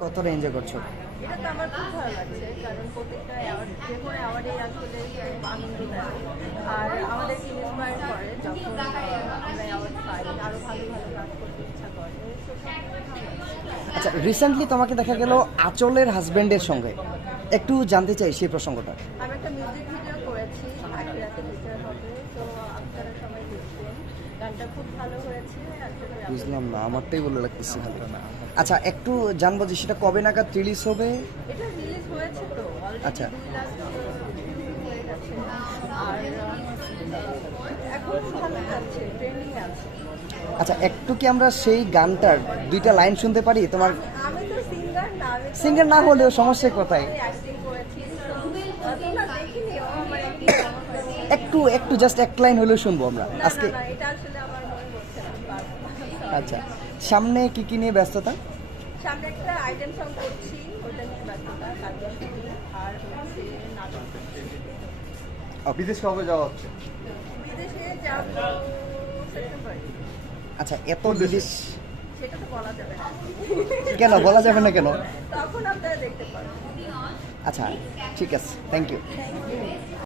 কতটা এনজয় করছো? এটা তো আমার খুব ভালো লাগছে, কারণ প্রত্যেকটা অ্যাওয়ার্ড, যে কোনো অ্যাওয়ার্ডে আসলে খুব আনন্দ দেয় আর আমাদেরকে ইন্সপায়ার করে। যখন আমরা অ্যাওয়ার্ড পাই আরও ভালো ভালো কাজ করতে ইচ্ছা করে। তো সবসময় ভালো লাগছে। আচ্ছা, রিসেন্টলি তোমাকে দেখা গেল আঁচলের হাজবেন্ডের সঙ্গে, একটু জানতে চাই সেই প্রসঙ্গটা। আমি একটা মিউজিক ভিডিও করেছি, আখেরাতে বিচার হবে, তো আপনারা সবাই দেখবেন। গানটা খুব ভালো হয়েছে। বুঝলাম না, আমারটাই বলে লাগতেছে খালি। আচ্ছা, একটু জানবো যে সেটা কবে নাগাদ রিলিজ হবে? এটা রিলিজ হয়েছে তো অলরেডি, আচ্ছা। 2 লাখ হয়ে গেছে। আর এখন ভালো যাচ্ছে, ট্রেন্ডিং আছে। আচ্ছা, একটু কি আমরা সেই গানটার 2টা লাইন শুনতে পারি তোমার? আমি তো সিঙ্গার না, আমি তো সিঙ্গার না হলেও সমস্যা কোথায়? অ্যাক্টিং করেছি, তো তোমরা দেখিনি আমার অ্যাক্টিং কেমন হয়েছে। একটু একটু জাস্ট এক লাইন হলেও শুনবো আমরা না আজকে। না না, এটা আসলে আমার মনে হচ্ছে না, পারবো না। আচ্ছা, সামনে কি কি নিয়ে ব্যস্ততা? সামনে একটা আইটেম সং করছি, ওটা নিয়ে ব্যস্ততা, কাজের সঙ্গে। আর হচ্ছে নাটক করছি। বিদেশ কবে যাওয়া হচ্ছে? বিদেশে যাবো সেপ্টেম্বরে। আচ্ছা, এত বিদেশ সেটা তো বলা যাবে না। কেন বলা যাবে না কেন? তখন আপনারা দেখতে পারবেন। আচ্ছা, ঠিক আছে, থ্যাংক ইউ।